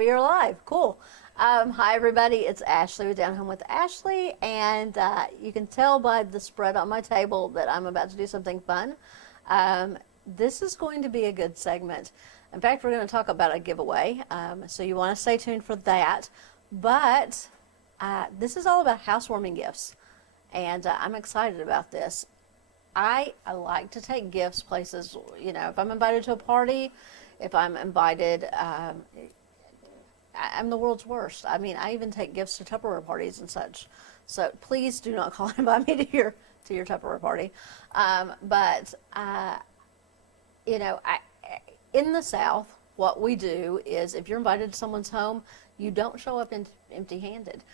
We are live. Cool. Hi, everybody. It's Ashley with Down Home with Ashley, and you can tell by the spread on my table that I'm about to do something fun. This is going to be a good segment. In fact, we're going to talk about a giveaway, so you want to stay tuned for that. But this is all about housewarming gifts, and I'm excited about this. I like to take gifts places, you know, if I'm invited to a party, if I'm invited, I'm the world's worst. I mean, I even take gifts to Tupperware parties and such. So please do not call and invite me to your Tupperware party. You know, in the South, what we do is if you're invited to someone's home, you don't show up empty-handed.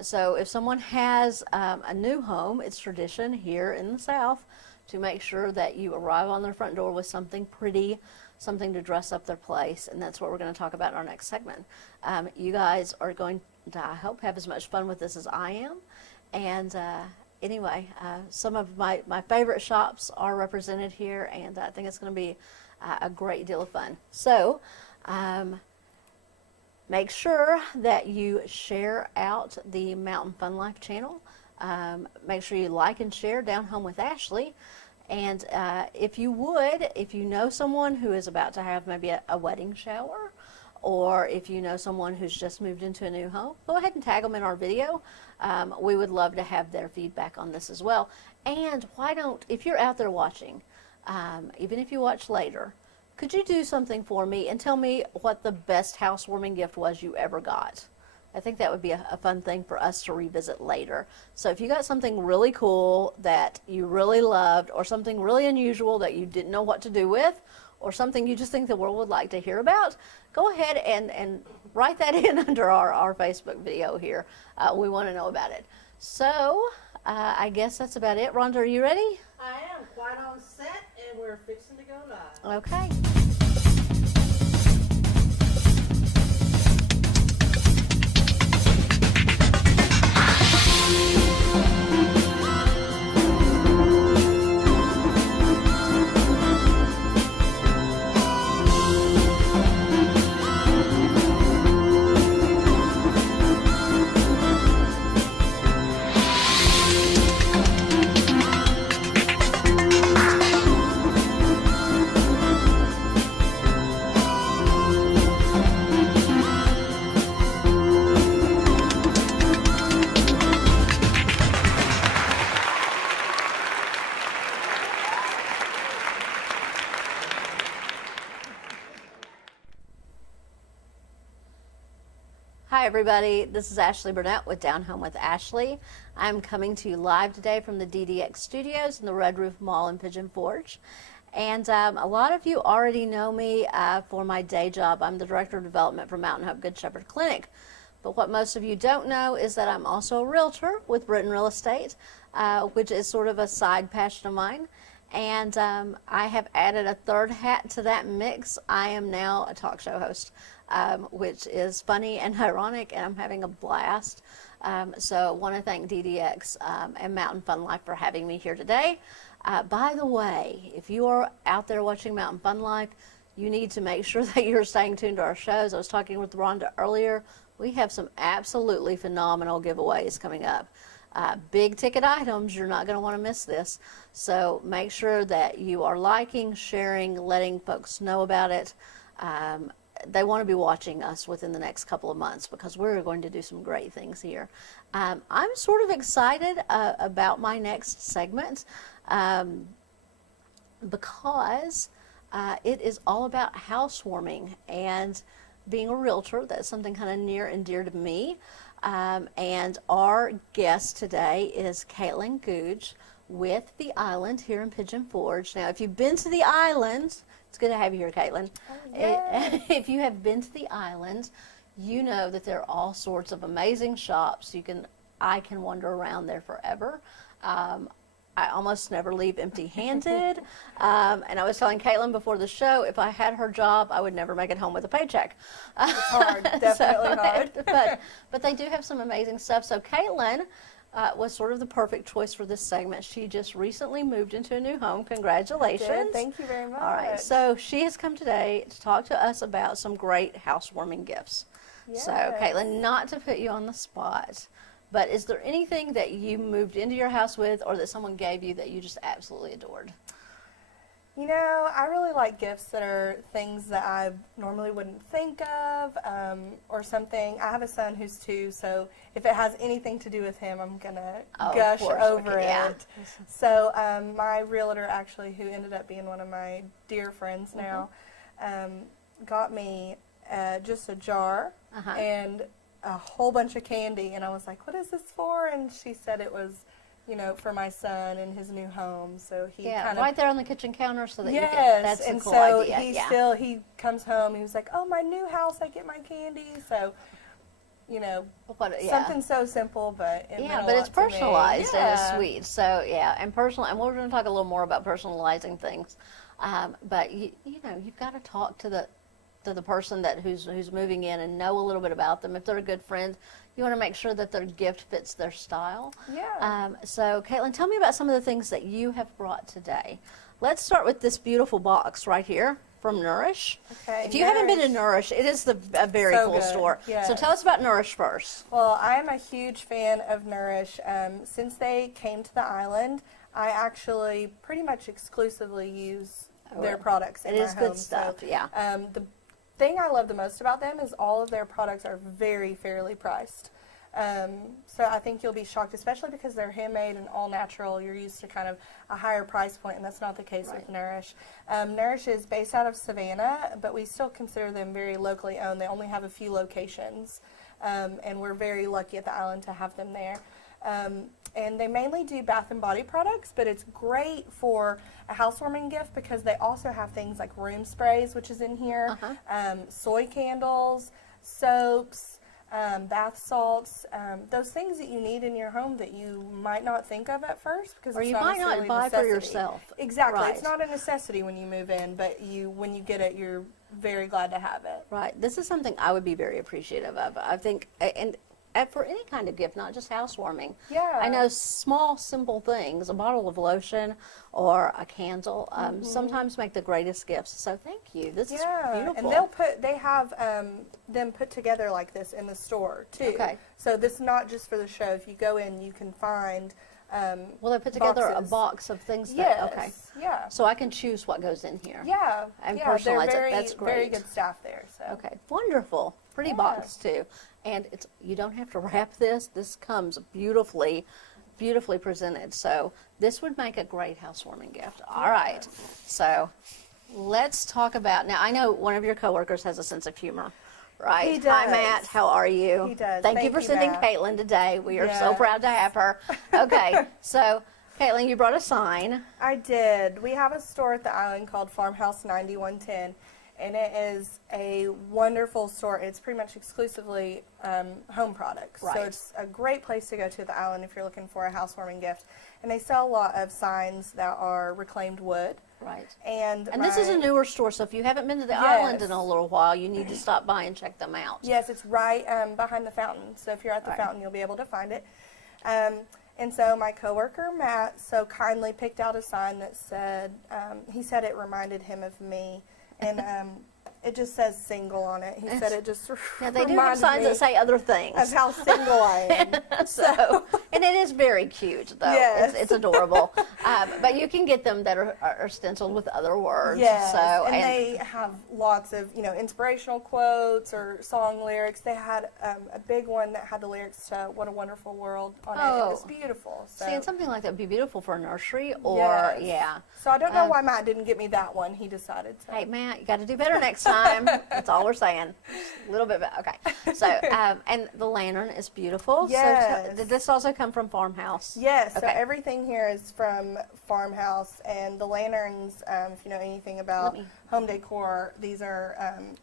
So if someone has a new home, it's tradition here in the South to make sure that you arrive on their front door with something pretty, something to dress up their place, and that's what we're going to talk about in our next segment. You guys are going to, I hope, have as much fun with this as I am. And anyway, some of my favorite shops are represented here, and I think it's going to be a great deal of fun. So make sure that you share out the Mountain Fun Life channel. Make sure you like and share Down Home with Ashley. And if you know someone who is about to have maybe a wedding shower, or if you know someone who's just moved into a new home, go ahead and tag them in our video. We would love to have their feedback on this as well. And if you're out there watching, even if you watch later, could you do something for me and tell me what the best housewarming gift was you ever got? I think that would be a fun thing for us to revisit later. So if you got something really cool that you really loved, or something really unusual that you didn't know what to do with, or something you just think the world would like to hear about, go ahead and write that in under our Facebook video here. We want to know about it. So I guess that's about it. Rhonda, are you ready? I am quite on set, and we're fixing to go live. Okay. Hi everybody, this is Ashley Burnett with Down Home with Ashley. I'm coming to you live today from the DDX Studios in the Red Roof Mall in Pigeon Forge. And a lot of you already know me for my day job. I'm the Director of Development for Mountain Hope Good Shepherd Clinic. But what most of you don't know is that I'm also a realtor with Britton Real Estate, which is sort of a side passion of mine. And I have added a third hat to that mix. I am now a talk show host, which is funny and ironic, and I'm having a blast. So I want to thank DDX and Mountain Fun Life for having me here today. By the way, if you are out there watching Mountain Fun Life, you need to make sure that you're staying tuned to our shows. I was talking with Rhonda earlier. We have some absolutely phenomenal giveaways coming up. Big ticket items, you're not going to want to miss this. So make sure that you are liking, sharing, letting folks know about it. They want to be watching us within the next couple of months because we're going to do some great things here. I'm sort of excited about my next segment because it is all about housewarming and being a realtor. That's something kind of near and dear to me. And our guest today is Caitlin Googe with The Island here in Pigeon Forge. Now, if you've been to The Island, it's good to have you here, Caitlin. If you have been to The Island, you know that there are all sorts of amazing shops. I can wander around there forever. I almost never leave empty-handed. And I was telling Caitlin before the show, if I had her job, I would never make it home with a paycheck. It's hard, definitely hard. But they do have some amazing stuff. So Caitlin was sort of the perfect choice for this segment. She just recently moved into a new home. Congratulations. Did. Thank you very much. All right, so she has come today to talk to us about some great housewarming gifts. So, Yes. Caitlin, not to put you on the spot, but is there anything that you moved into your house with or that someone gave you that you just absolutely adored? You know, I really like gifts that are things that I normally wouldn't think of, or something. I have a son who's 2, so if it has anything to do with him, I'm gonna Oh, of gush course. over Okay, yeah. it. So my realtor, actually, who ended up being one of my dear friends now, got me just a jar Uh-huh. and a whole bunch of candy, and I was like, "What is this for?" And she said it was, you know, for my son in his new home. So he Yeah, kind right of there on the kitchen counter so that you yes, get, that's a and cool so idea. he Yeah. he comes home. He was like, "Oh, my new house, I get my candy." So, you know, something so simple, but it Yeah, meant a but lot it's to me. personalized and Yeah. it's sweet. So yeah, and personal. And we're going to talk a little more about personalizing things. But you know, you've got to talk to the person who's moving in and know a little bit about them. If they're a good friend, you want to make sure that their gift fits their style. Yeah. So Caitlin, tell me about some of the things that you have brought today. Let's start with this beautiful box right here from Nourish. Okay, If you haven't been to Nourish, it is a very So cool good, store. So yes. tell us about Nourish first. Well, I am a huge fan of Nourish. Since they came to the island, I actually pretty much exclusively use their products in It my is home. good stuff, yeah. The thing I love the most about them is all of their products are very fairly priced. So I think you'll be shocked, especially because they're handmade and all natural. You're used to kind of a higher price point, and that's not the case with Nourish. Nourish is based out of Savannah, but we still consider them very locally owned. They only have a few locations, and we're very lucky at the island to have them there. And they mainly do bath and body products, but it's great for a housewarming gift because they also have things like room sprays, which is in here, soy candles, soaps, bath salts, those things that you need in your home that you might not think of at first because Or it's you not might not necessarily a buy for necessity. yourself. Exactly, Right. it's not a necessity when you move in, but when you get it, you're very glad to have it. Right. This is something I would be very appreciative of. I think, and for any kind of gift, not just housewarming. Yeah. I know small, simple things, a bottle of lotion or a candle, sometimes make the greatest gifts. So thank you. This is beautiful. And they have them put together like this in the store too. Okay. So this is not just for the show. If you go in, you can find. Well, they put together boxes. a box of things Yes. that, okay. Yeah. So I can choose what goes in here. Yeah. And yeah, personalize it. they're very, That's very great. good staff there. So. Okay, wonderful. Pretty Yeah. box too. And you don't have to wrap this. This comes beautifully presented. So this would make a great housewarming gift. All right. So let's talk about, now I know one of your coworkers has a sense of humor, right? He Hi does. Matt, how are you? He does. Thank you Thank for you, sending Matt. Caitlin today. We are so Yes. proud to have her. Okay, so Caitlin, you brought a sign. I did. We have a store at the island called Farmhouse 9110, and it is a wonderful store. It's pretty much exclusively home products. Right. So it's a great place to go to the island if you're looking for a housewarming gift. And they sell a lot of signs that are reclaimed wood. Right. And This is a newer store, so if you haven't been to the island in Yes. a little while, you need to stop by and check them out. Yes, it's right behind the fountain. So if you're at the Right. fountain, you'll be able to find it. And so my coworker Matt so kindly picked out a sign that said, he said it reminded him of me, and it just says single on it. He said it just Now, they do have reminded signs me that say other things. of how single I am. So, and it is very cute, though. Yes. It's adorable. But you can get them that are stenciled with other words. Yes, So, and they have lots of, inspirational quotes or song lyrics. They had a big one that had the lyrics to "What a Wonderful World" on it. It was beautiful. So. see, and something like that would be beautiful for a nursery or, Yes. yeah. So I don't know why Matt didn't get me that one. He decided to. Hey, Matt, you got to do better next time. That's all we're saying. Just a little bit better. Okay. So, and the lantern is beautiful. Yes. So, did this also come from Farmhouse? Yes, so Okay. everything here is from Farmhouse, and the lanterns, if you know anything about home decor, these are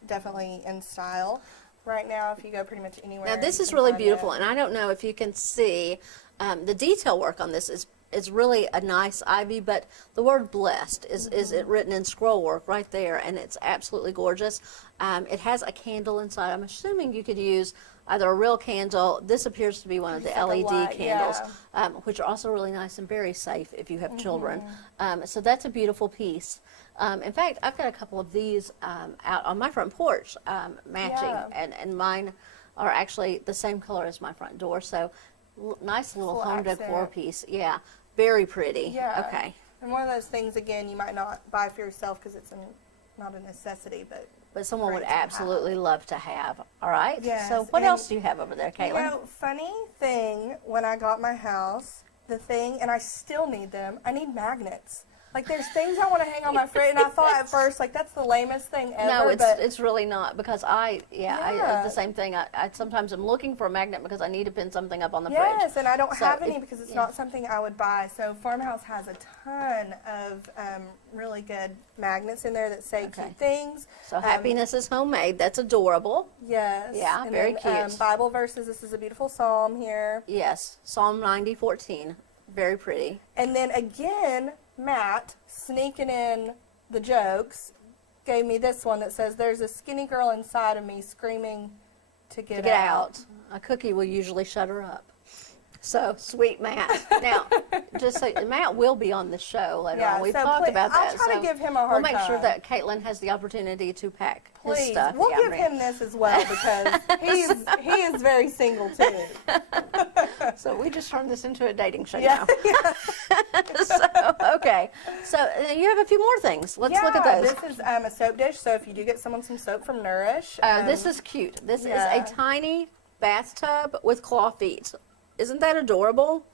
definitely in style right now. If you go pretty much anywhere. Now this you is can really find beautiful, it. and I don't know if you can see the detail work on this is really a nice ivy, but the word blessed is it written in scroll work right there, and it's absolutely gorgeous. It has a candle inside. I'm assuming you could use either a real candle. This appears to be one of the Just like a LED light, candles, yeah. which are also really nice and very safe if you have children. Mm-hmm. So that's a beautiful piece. In fact, I've got a couple of these out on my front porch matching, Yeah. and mine are actually the same color as my front door. So nice little Little home decor accent. piece. Yeah, very pretty. Yeah. Okay. And one of those things, again, you might not buy for yourself because it's not a necessity, but someone would great to have. absolutely love to have. All right. Yes, So what and else do you have over there, Caitlin? You know, funny thing, when I got my house, and I still need them, I need magnets. Like, there's things I want to hang on my fridge, and I thought at first, like, that's the lamest thing ever. No, but it's really not, because I Yeah. the same thing. I sometimes am looking for a magnet because I need to pin something up on the yes, fridge. and I don't So have any if- because it's yeah. not something I would buy. So Farmhouse has a ton of really good magnets in there that say Okay. cute things. So happiness is homemade. That's adorable. Yes. Yeah, and very then, cute. Bible verses. This is a beautiful psalm here. Yes, Psalm 90:14, very pretty. And then again, Matt, sneaking in the jokes, gave me this one that says, "There's a skinny girl inside of me screaming to get, To get out, a cookie will usually shut her up. So sweet Matt. Now, just so Matt will be on the show later Yeah, on. We've so talked please- about I'll that. try to so give him a hard We'll make sure time. that Caitlin has the opportunity to pack his Please, stuff. we'll Yeah, give right. him this as well because he is very single too. So we just turned this into a dating show Yeah. now. So, okay. So you have a few more things. Let's look at those. This is a soap dish. So if you do get someone some soap from Nourish, This is cute. This yeah. is a tiny bathtub with claw feet. Isn't that adorable?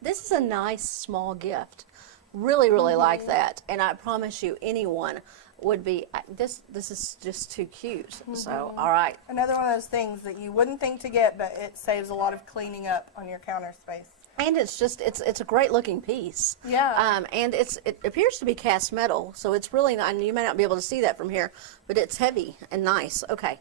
This is a nice small gift. Really, really like that. And I promise you, anyone would be. This is just too cute. So, all right. another one of those things that you wouldn't think to get, but it saves a lot of cleaning up on your counter space. And it's just it's a great looking piece. Yeah. And it appears to be cast metal, so it's really not. And you may not be able to see that from here, but it's heavy and nice. Okay.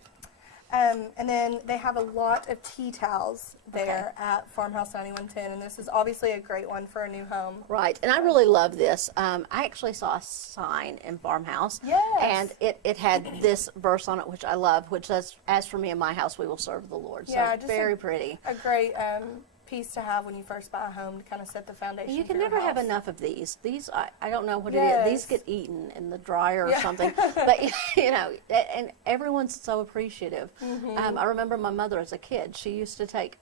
And then they have a lot of tea towels there at Farmhouse 9110, and this is obviously a great one for a new home. Right, and I really love this. I actually saw a sign in Farmhouse, Yes. and it had this verse on it, which I love, which says, "As for me and my house, we will serve the Lord." So Yeah, just very pretty. A great piece to have when you first buy a home to kind of set the foundation. You can for your never have house. enough of these. These I don't know what it is. These Yes. get eaten in the dryer or Yeah. something. But you know, and everyone's so appreciative. Mm-hmm. I remember my mother as a kid. She used to take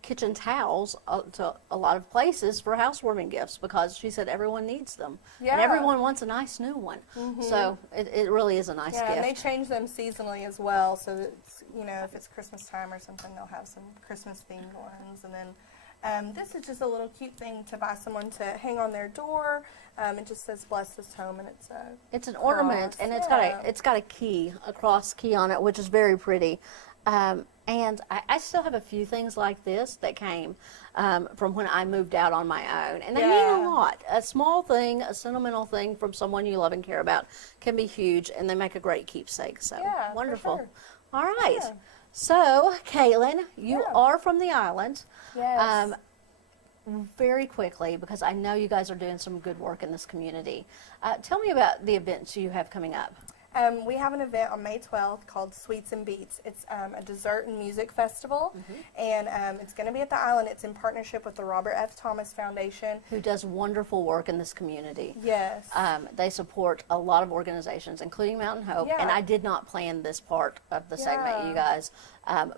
kitchen towels to a lot of places for housewarming gifts because she said everyone needs them and Yeah. everyone wants a nice new one. So it really is a nice Yeah, and they gift. change them seasonally as well. So that it's, if it's Christmas time or something, they'll have some Christmas themed ones. And then this is just a little cute thing to buy someone to hang on their door. It just says "Bless this home," and It's an ornament, cross, and it's yeah. got a key, a cross key on it, which is very pretty. And I still have a few things like this that came from when I moved out on my own, and they mean Yeah. a lot. A small thing, a sentimental thing from someone you love and care about can be huge, and they make a great keepsake. So Yeah, for wonderful. sure. All right. Yeah. So, Caitlin, you Yeah. are from the island. yes. Very quickly, because I know you guys are doing some good work in this community. Tell me about the events you have coming up. We have an event on May 12th called Sweets and Beats. It's a dessert and music festival, and it's going to be at the island. It's in partnership with the Robert F. Thomas Foundation. Who does wonderful work in this community. Yes. They support a lot of organizations, including Mountain Hope. And Yeah. I did not plan this part of the segment, Yeah. you guys.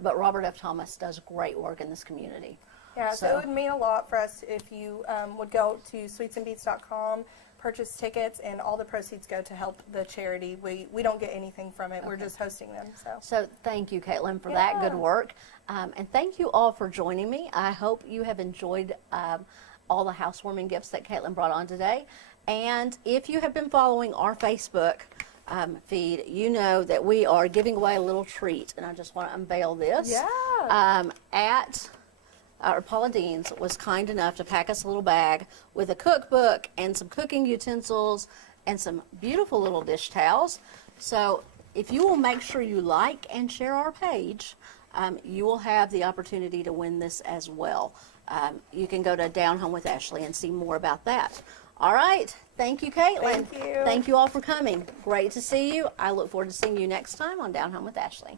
But Robert F. Thomas does great work in this community. Yeah, so it would mean a lot for us if you would go to sweetsandbeats.com, purchase tickets, and all the proceeds go to help the charity. We don't get anything from it. We're just hosting them. So thank you, Caitlin, for that good Yeah. work. And thank you all for joining me. I hope you have enjoyed all the housewarming gifts that Caitlin brought on today. And if you have been following our Facebook feed, you know that we are giving away a little treat. And I just want to unveil this. Yeah. Paula Deans was kind enough to pack us a little bag with a cookbook and some cooking utensils and some beautiful little dish towels. So if you will make sure you like and share our page, you will have the opportunity to win this as well. You can go to Down Home with Ashley and see more about that. All right. Thank you, Caitlin. Thank you. Thank you all for coming. Great to see you. I look forward to seeing you next time on Down Home with Ashley.